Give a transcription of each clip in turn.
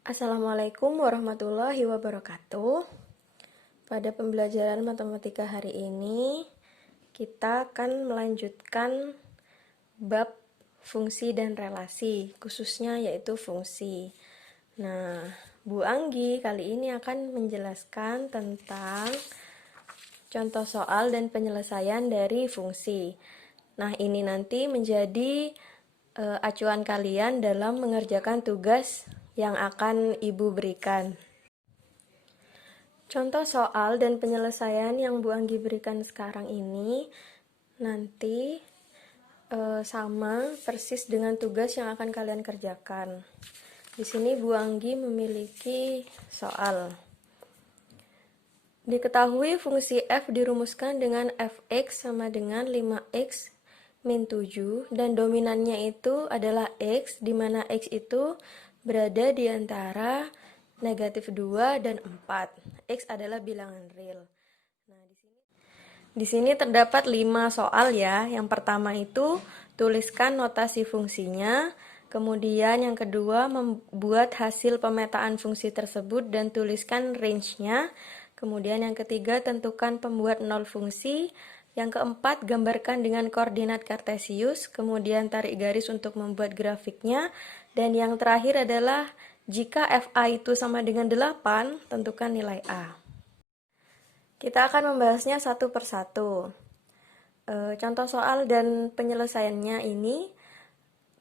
Assalamualaikum warahmatullahi wabarakatuh. Pada pembelajaran matematika hari ini, kita akan melanjutkan bab fungsi dan relasi, khususnya yaitu fungsi. Nah, Bu Anggi kali ini akan menjelaskan tentang contoh soal dan penyelesaian dari fungsi. Nah, ini nanti menjadi acuan kalian dalam mengerjakan tugas yang akan Ibu berikan. Contoh soal dan penyelesaian yang Bu Anggi berikan sekarang ini nanti sama persis dengan tugas yang akan kalian kerjakan. Di sini Bu Anggi memiliki soal. Diketahui fungsi f dirumuskan dengan fx sama dengan 5x min 7 dan dominannya itu adalah x, di mana x itu berada di antara negatif 2 dan 4. X adalah bilangan real. Nah, di sini terdapat 5 soal ya. Yang pertama itu tuliskan notasi fungsinya. Kemudian yang kedua membuat hasil pemetaan fungsi tersebut dan tuliskan range-nya. Kemudian yang ketiga tentukan pembuat nol fungsi. Yang keempat gambarkan dengan koordinat kartesius. Kemudian tarik garis untuk membuat grafiknya. Dan yang terakhir adalah jika FA itu sama dengan 8, tentukan nilai A. Kita akan membahasnya satu persatu. Contoh soal dan penyelesaiannya ini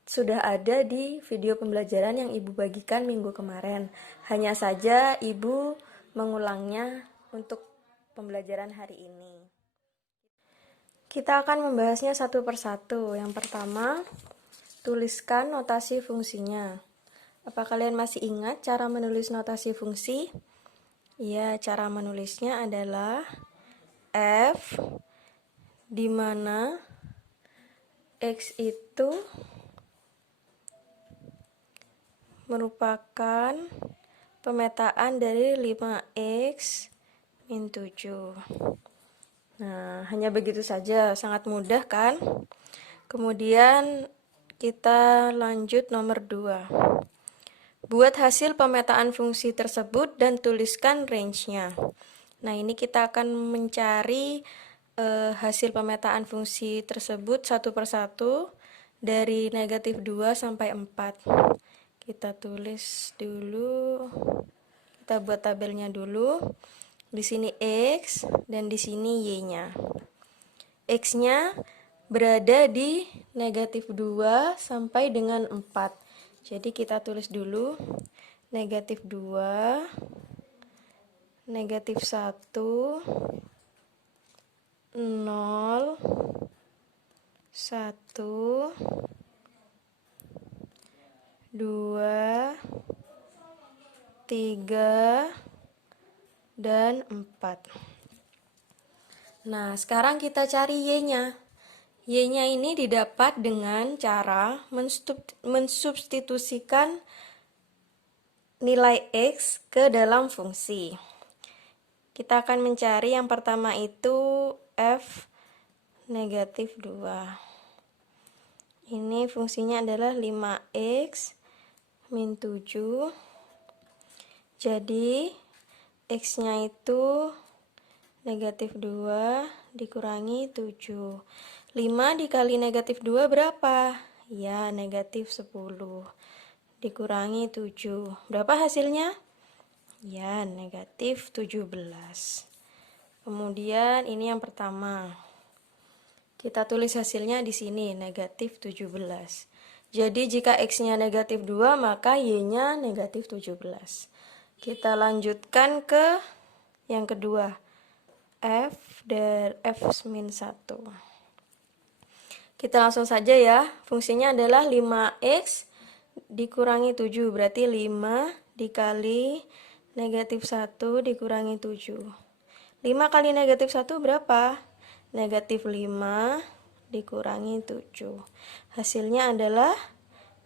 sudah ada di video pembelajaran yang Ibu bagikan minggu kemarin. Hanya saja Ibu mengulangnya untuk pembelajaran hari ini. Kita akan membahasnya satu persatu. Yang pertama, tuliskan notasi fungsinya. Apa kalian masih ingat cara menulis notasi fungsi? Ya, cara menulisnya adalah f, di mana x itu merupakan pemetaan dari 5x min 7. Nah, hanya begitu saja, sangat mudah kan? Kemudian kita lanjut nomor 2. Buat hasil pemetaan fungsi tersebut dan tuliskan range-nya. Nah, ini kita akan mencari hasil pemetaan fungsi tersebut satu persatu dari negatif 2 sampai 4. Kita tulis dulu, kita buat tabelnya dulu. Di sini X dan di sini Y-nya. X-nya berada di negatif 2 sampai dengan 4. Jadi kita tulis dulu negatif 2, negatif 1, 0, 1, 2, 3, dan 4. Nah, sekarang kita cari Y-nya. Y-nya ini didapat dengan cara mensubstitusikan nilai X ke dalam fungsi. Kita akan mencari yang pertama itu F negatif 2. Ini fungsinya adalah 5x min 7. Jadi X-nya itu negatif 2 dikurangi 7. 5 dikali negatif 2 berapa? Ya, negatif 10. Dikurangi 7. Berapa hasilnya? Ya, negatif 17. Kemudian ini yang pertama. Kita tulis hasilnya di sini, negatif 17. Jadi jika X-nya negatif 2, maka Y-nya negatif 17. Kita lanjutkan ke yang kedua. F dan F min 1. Kita langsung saja ya. Fungsinya adalah 5x dikurangi 7. Berarti 5 dikali negatif 1 dikurangi 7. 5 kali negatif 1 berapa? Negatif 5 dikurangi 7. Hasilnya adalah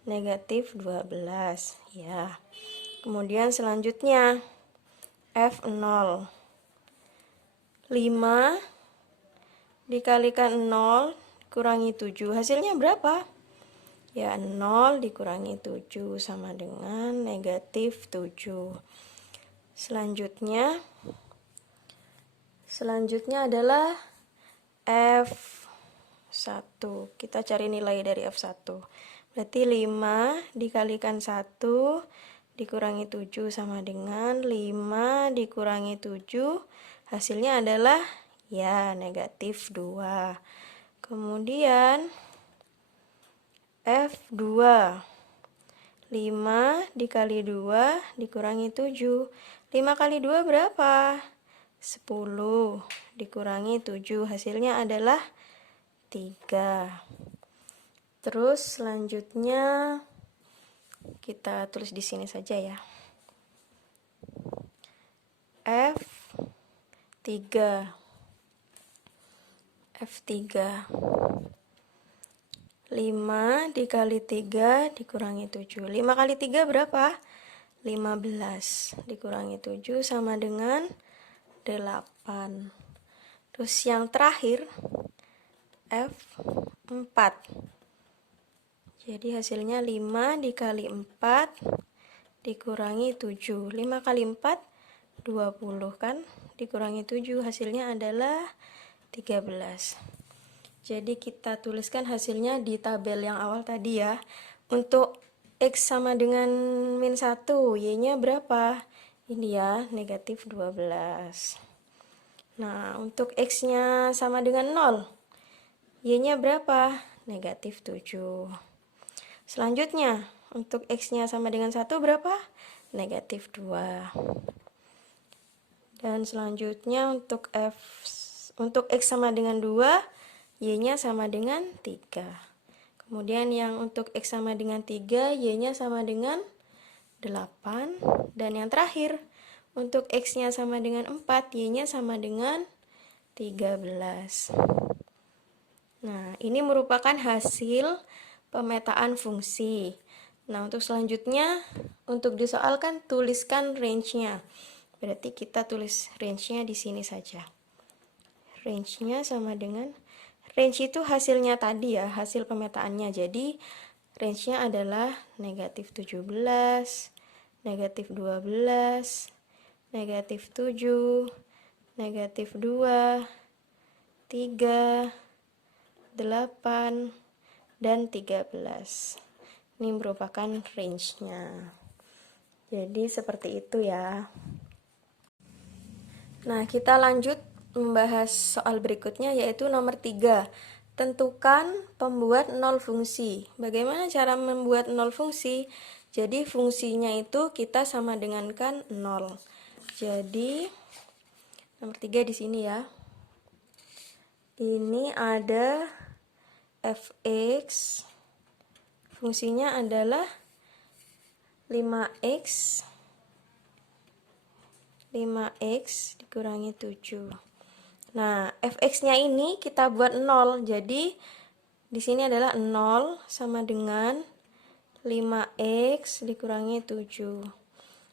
negatif 12. Ya. Kemudian selanjutnya F0. 5 dikalikan 0 kurangi 7. Hasilnya berapa? Ya, 0 dikurangi 7 sama dengan negatif 7. Selanjutnya adalah F1. Kita cari nilai dari F1. Berarti 5 dikalikan 1 dikurangi 7 sama dengan 5 dikurangi 7. Hasilnya adalah ya negatif 2. Kemudian F2. 5 dikali 2 dikurangi 7. 5 kali 2 berapa? 10 dikurangi 7. Hasilnya adalah 3. Terus selanjutnya kita tulis di sini saja ya. F3. 5 dikali 3 dikurangi 7. 5 kali 3 berapa? 15 dikurangi 7 sama dengan 8. Terus yang terakhir F4. Jadi hasilnya 5 dikali 4 dikurangi 7. 5 kali 4 20 kan? Dikurangi 7 hasilnya adalah 13. Jadi kita tuliskan hasilnya di tabel yang awal tadi ya. Untuk X sama dengan min 1, Y-nya berapa? Ini ya, negatif 12. Nah, untuk X-nya sama dengan 0, Y-nya berapa? Negatif 7. Selanjutnya, untuk X-nya sama dengan 1 berapa? Negatif 2. Dan selanjutnya untuk X sama dengan 2, Y-nya sama dengan 3. Kemudian yang untuk X sama dengan 3, Y-nya sama dengan 8. Dan yang terakhir, untuk X-nya sama dengan 4, Y-nya sama dengan 13. Nah, ini merupakan hasil pemetaan fungsi. Nah, untuk selanjutnya, untuk disoalkan tuliskan range-nya. Berarti kita tulis range-nya di sini saja. Range-nya sama dengan, range itu hasilnya tadi ya, hasil pemetaannya. Jadi, range-nya adalah negatif 17, negatif 12, negatif 7, negatif 2, 3, 8, dan 13. Ini merupakan range-nya. Jadi seperti itu ya. Nah, kita lanjut membahas soal berikutnya, yaitu nomor 3. Tentukan pembuat nol fungsi. Bagaimana cara membuat nol fungsi? Jadi fungsinya itu kita sama dengankan 0. Jadi nomor 3 di sini ya. Ini ada fx, fungsinya adalah 5x dikurangi 7. Nah, fx-nya ini kita buat 0. Jadi di sini adalah 0 sama dengan 5x dikurangi 7.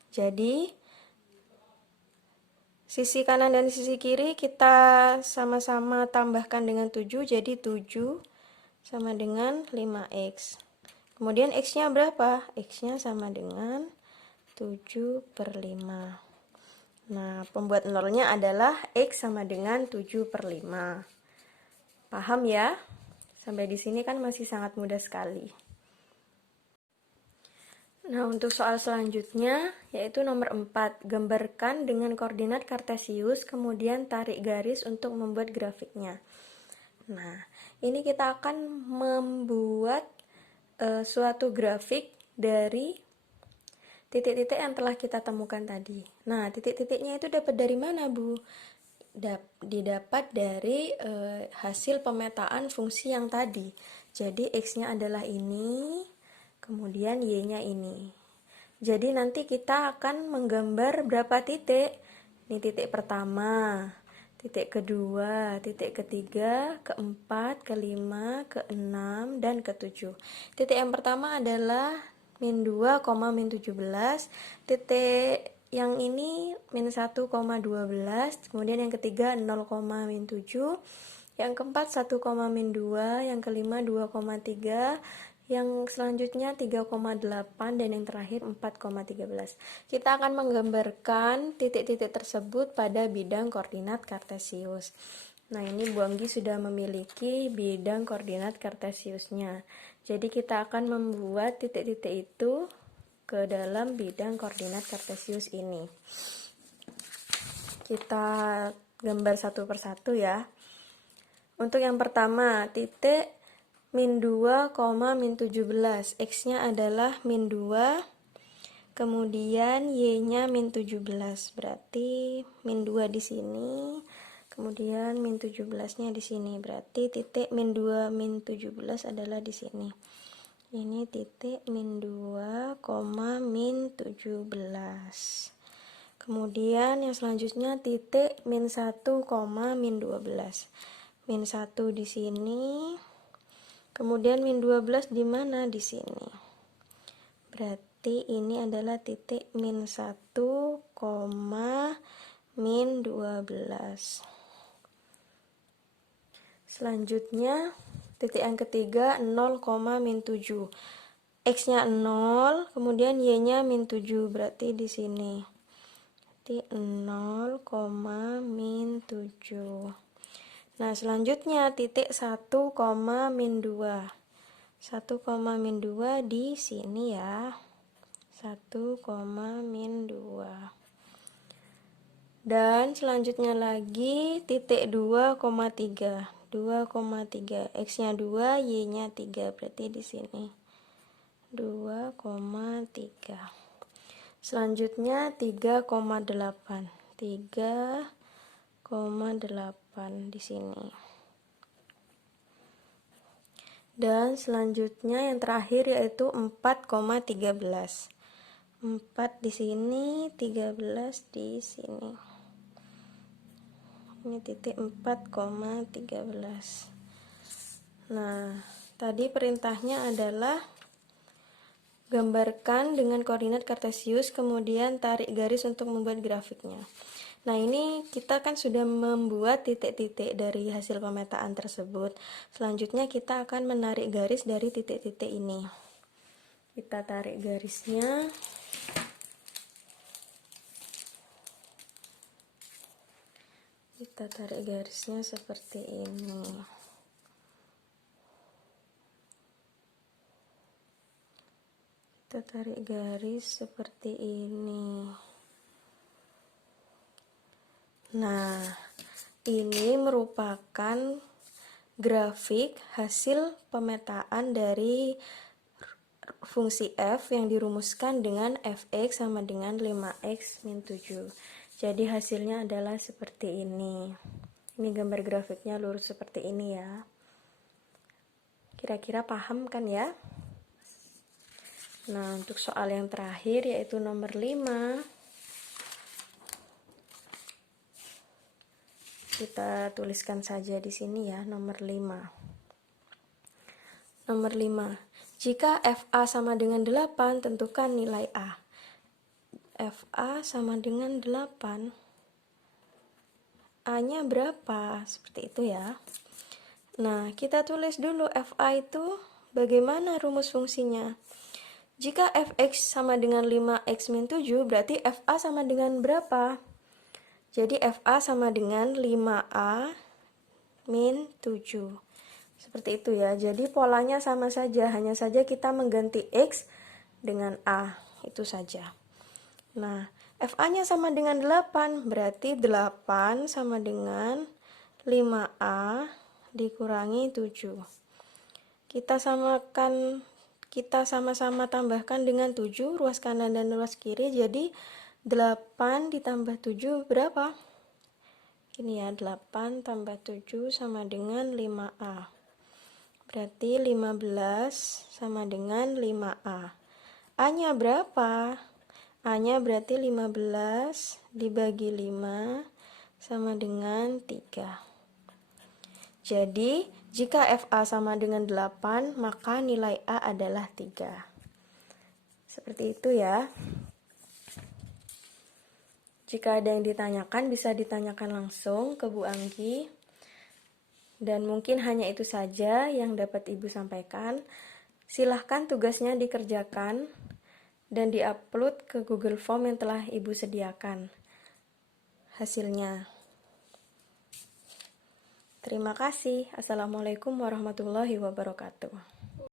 Jadi sisi kanan dan sisi kiri kita sama-sama tambahkan dengan 7. Jadi 7 sama dengan 5x. Kemudian x-nya berapa? X-nya sama dengan 7/5. Nah, pembuat nolnya adalah x sama dengan 7/5. Paham ya? Sampai di sini kan masih sangat mudah sekali. Nah, untuk soal selanjutnya, yaitu nomor 4. Gambarkan dengan koordinat kartesius, kemudian tarik garis untuk membuat grafiknya. Nah, ini kita akan membuat suatu grafik dari titik-titik yang telah kita temukan tadi. Nah, titik-titiknya itu dapat dari mana, Bu? Didapat dari hasil pemetaan fungsi yang tadi. Jadi, X-nya adalah ini, kemudian Y-nya ini. Jadi, nanti kita akan menggambar berapa titik? Ini titik pertama, titik kedua, titik ketiga, keempat, kelima, keenam, dan ketujuh. Titik yang pertama adalah min 2, min 17. Titik yang ini min 1, 12. Kemudian yang ketiga 0, min 7. Yang keempat 1, min 2. Yang kelima 2, 3. Yang selanjutnya 3,8 dan yang terakhir 4,13. Kita akan menggambarkan titik-titik tersebut pada bidang koordinat kartesius. Nah, ini Bu Anggi sudah memiliki bidang koordinat kartesiusnya. Jadi kita akan membuat titik-titik itu ke dalam bidang koordinat kartesius ini. Kita gambar satu persatu ya. Untuk yang pertama, titik min 2, min 17. X-nya adalah min 2, kemudian Y-nya min 17. Berarti min 2 di sini, kemudian min 17-nya di sini. Berarti titik min 2, min 17 adalah di sini. Ini titik min 2, min 17. Kemudian yang selanjutnya titik min 1, min 12. Min 1 di sini. Kemudian min 12 di mana? Di sini. Berarti ini adalah titik min 1, min 12. Selanjutnya, titik yang ketiga 0, min 7. X-nya 0, kemudian Y-nya min 7. Berarti di sini. Berarti 0, min 7. Nah, selanjutnya titik 1, min 2. 1, min 2 di sini ya. 1, min 2. Dan selanjutnya lagi titik 2,3. 2,3. X-nya 2, Y-nya 3. Berarti di sini. 2,3. Selanjutnya 3,8. 3,8 di sini. Dan selanjutnya yang terakhir yaitu 4,13. 4 di sini, 13 di sini. Ini titik 4,13. Nah, tadi perintahnya adalah gambarkan dengan koordinat kartesius, kemudian tarik garis untuk membuat grafiknya. Nah, ini kita kan sudah membuat titik-titik dari hasil pemetaan tersebut. Selanjutnya kita akan menarik garis dari titik-titik ini. Kita tarik garisnya. Kita tarik garisnya seperti ini. Kita tarik garis seperti ini. Nah, ini merupakan grafik hasil pemetaan dari fungsi f yang dirumuskan dengan fx sama dengan 5x min 7. Jadi hasilnya adalah seperti ini. Ini gambar grafiknya lurus seperti ini ya. Kira-kira paham kan ya? Nah, untuk soal yang terakhir yaitu nomor 5. Kita tuliskan saja di sini ya, nomor 5. Nomor 5. Jika FA sama dengan 8, tentukan nilai A. FA sama dengan 8. A-nya berapa? Seperti itu ya. Nah, kita tulis dulu FA itu bagaimana rumus fungsinya. Jika fx sama dengan 5x min 7, berarti FA sama dengan berapa? Jadi FA sama dengan 5A min 7. Seperti itu ya. Jadi polanya sama saja, hanya saja kita mengganti X dengan A. Itu saja. Nah, FA-nya sama dengan 8, berarti 8 sama dengan 5A dikurangi 7. Kita sama-sama tambahkan dengan 7, ruas kanan dan ruas kiri, jadi 8 ditambah 7 berapa? Ini ya, 8 tambah 7 sama dengan 5A. Berarti 15 sama dengan 5A. A-nya berapa? A-nya berarti 15 dibagi 5 sama dengan 3. Jadi, jika FA sama dengan 8, maka nilai A adalah 3. Seperti itu ya. Jika ada yang ditanyakan, bisa ditanyakan langsung ke Bu Anggi. Dan mungkin hanya itu saja yang dapat Ibu sampaikan. Silahkan tugasnya dikerjakan dan diupload ke Google Form yang telah Ibu sediakan hasilnya. Terima kasih. Assalamualaikum warahmatullahi wabarakatuh.